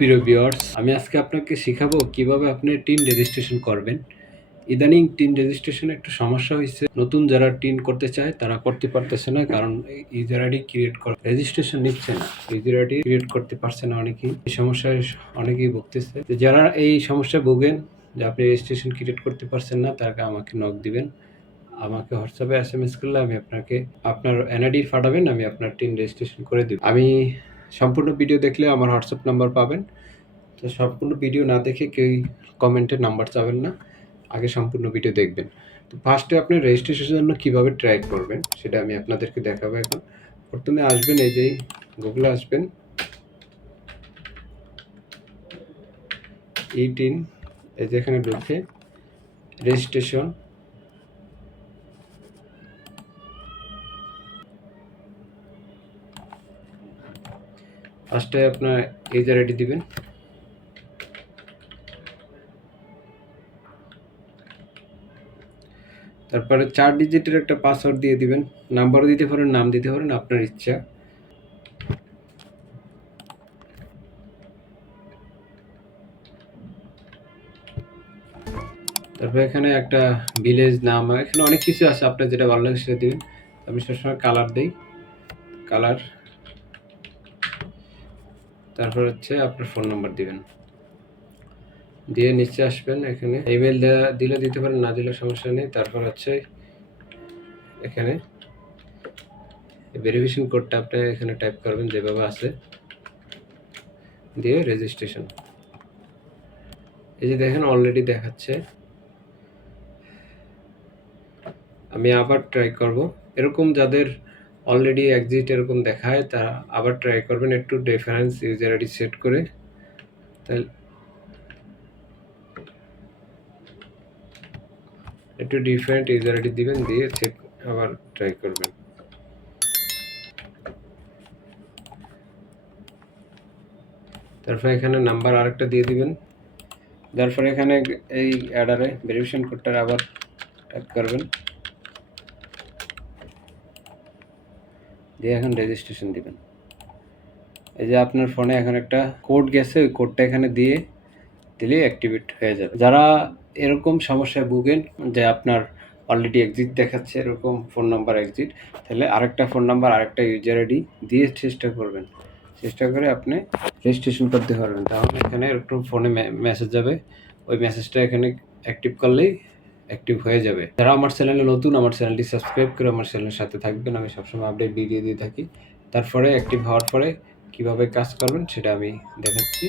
প্রিয় ভিউয়ার্স, আমি আজকে আপনাকে শেখাবো কীভাবে আপনি টিন রেজিস্ট্রেশন করবেন। ইদানিং টিন রেজিস্ট্রেশনে একটু সমস্যা হয়েছে। নতুন যারা টিন করতে চায়, তারা করতে পারতেছে না, কারণ ইউজার আইডি ক্রিয়েট করা, রেজিস্ট্রেশন নিচ্ছে না। ইউজার আইডি ক্রিয়েট করতে পারছে না অনেকেই। এই সমস্যায় অনেকেই ভুগতেছে। যারা এই সমস্যায় ভোগেন, যে আপনি রেজিস্ট্রেশন ক্রিয়েট করতে পারছেন না তাকে আমাকে নক দিবেন। আমাকে হোয়াটসঅ্যাপে এস এম এস করলে আমি আপনাকে, আপনার এনআইডি পাঠাবেন, আমি আপনার টিন রেজিস্ট্রেশন করে দেব। আমি সম্পূর্ণ ভিডিও দেখলে আমার হোয়াটসঅ্যাপ নাম্বার পাবেন। তো সম্পূর্ণ ভিডিও না দেখে কেউ কমেন্টের নাম্বার চাবেন না। আগে সম্পূর্ণ ভিডিও দেখবেন। তো ফার্স্টে আপনি রেজিস্ট্রেশনের জন্য কীভাবে ট্রাই করবেন, সেটা আমি আপনাদেরকে দেখাবো এখন। প্রথমে আসবেন এই যে গুগলে আসবেন। এইটিন এই যে এখানে ঢুকে রেজিস্ট্রেশন ফার্স্টে আপনার ইউজার আইডি দিবেন। তারপরে চার ডিজিটের একটা পাসওয়ার্ড দিয়ে দিবেন। নাম্বারও দিতে পারেন, নাম দিতে পারেন, আপনার ইচ্ছা। তারপরে এখানে একটা ভিলেজ নাম এখানে অনেক কিছু আছে আপনার যেটা ভালো লাগে সেটা দিবেন। আমি সবসময় কালার দিই। কালার তারপর হচ্ছে আপনার ফোন নাম্বার দিবেন। দিয়ে নিচে আসবেন এখানে। ইমেল দিলে দিতে পারেন, না দিলে সমস্যা নেই। তারপর হচ্ছে এখানে ভেরিফিকেশন কোডটা আপনি এখানে টাইপ করবেন, যেভাবে আছে। দিয়ে রেজিস্ট্রেশন এই যে দেখেন অলরেডি দেখাচ্ছে। আমি আবার ট্রাই করব। এরকম যাদের অলরেডি এক্সিট এরকম দেখায় তারা আবার ট্রাই করবেন একটু ডিফারেন্স ইউজার আইডি সেট করে। তাহলে একটু ডিফারেন্ট ইউজার আইডি দিবেন, দিয়ে চেক আবার ট্রাই করবেন। তারপর এখানে নাম্বার আরেকটা দিয়ে দিবেন। তারপরে এখানে এই অ্যাডারে ভেরিফিকেশন কোডটা আবার টাইপ করবেন। দিয়ে এখন রেজিস্ট্রেশন দিবেন। এই যে আপনার ফোনে এখন একটা কোড গেছে, ওই কোডটা এখানে দিয়ে দিলেই অ্যাক্টিভেট হয়ে যাবে। যারা এরকম সমস্যায় ভুগেন, যে আপনার অলরেডি এক্সিট দেখাচ্ছে এরকম ফোন নাম্বার এক্সিট তাহলে আরেকটা ফোন নাম্বার আরেকটা ইউজার আইডি দিয়ে চেষ্টা করবেন। চেষ্টা করে আপনি রেজিস্ট্রেশন করতে পারবেন। তাহলে এখানে এরকম ফোনে মেসেজ যাবে। ওই মেসেজটা এখানে অ্যাক্টিভ করলেই অ্যাক্টিভ হয়ে যাবে। যারা আমার চ্যানেলে নতুন, আমার চ্যানেলটি সাবস্ক্রাইব করে আমার চ্যানেলের সাথে থাকবেন। আমি সবসময় আপডেট ভিডিও দিয়ে থাকি। তারপরে অ্যাক্টিভ হওয়ার পরে কীভাবে কাজ করবেন সেটা আমি দেখাচ্ছি।